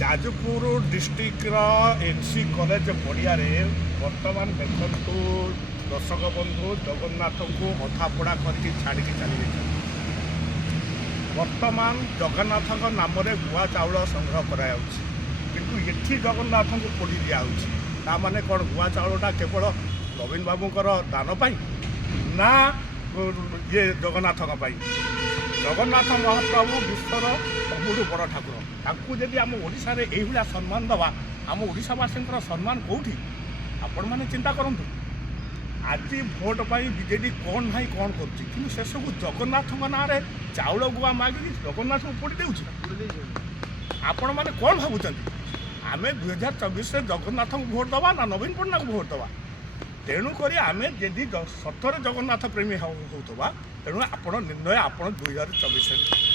Jajpur ଡିଷ୍ଟ୍ରିକ୍ଟର NC college ପଡ଼ିଆରେ ବର୍ତ୍ତମାନ ଦେଖନ୍ତୁ ଦର୍ଶକ ବନ୍ଧୁ ଜଗନ୍ନାଥଙ୍କୁ ଅଧାପୋଡ଼ା କରିକି ଛାଡ଼ିକି ଚାଲିଯାଇଛନ୍ତି। ବର୍ତ୍ତମାନ ଜଗନ୍ନାଥଙ୍କ ନାମରେ ଗୁଆ ଚାଉଳ ସଂଗ୍ରହ କରାଯାଉଛି, କିନ୍ତୁ ଏଠି ଜଗନ୍ନାଥଙ୍କୁ ପୋଡ଼ି ଦିଆହେଉଛି। ତାମାନେ କ'ଣ ଗୁଆ ଚାଉଳଟା କେବଳ ନବୀନ ବାବୁଙ୍କର ଦାନ ପାଇଁ ନା ଇଏ ଜଗନ୍ନାଥଙ୍କ ପାଇଁ? ଜଗନ୍ନାଥ ମହାପ୍ରଭୁ ବିଶ୍ୱର ସବୁଠୁ ବଡ଼ ଠାକୁର, ତାଙ୍କୁ ଯଦି ଆମ ଓଡ଼ିଶାରେ ଏଇଭଳିଆ ସମ୍ମାନ ଦେବା, ଆମ ଓଡ଼ିଶାବାସୀଙ୍କର ସମ୍ମାନ କେଉଁଠି? ଆପଣମାନେ ଚିନ୍ତା କରନ୍ତୁ। ଆଜି ଭୋଟ ପାଇଁ ବିଜେଡ଼ି କ'ଣ ନାହିଁ କ'ଣ କରୁଛି, କିନ୍ତୁ ସେସବୁ ଜଗନ୍ନାଥଙ୍କ ନାଁରେ ଚାଉଳ ଗୁଆ ମାଗିକି ଜଗନ୍ନାଥଙ୍କୁ ପୋଡ଼ି ଦେଉଛି। ଆପଣମାନେ କ'ଣ ଭାବୁଛନ୍ତି? ଆମେ 2024ରେ ଜଗନ୍ନାଥଙ୍କୁ ଭୋଟ ଦେବା ନା ନବୀନ ପଟ୍ଟନାୟକଙ୍କୁ ଭୋଟ ଦେବା? ତେଣୁକରି ଆମେ ଯଦି ସତରେ ଜଗନ୍ନାଥ ପ୍ରେମୀ ହେଉଥିବା, ତେଣୁ ଆପଣ ନିର୍ଣ୍ଣୟ ଆପଣ 2024ରେ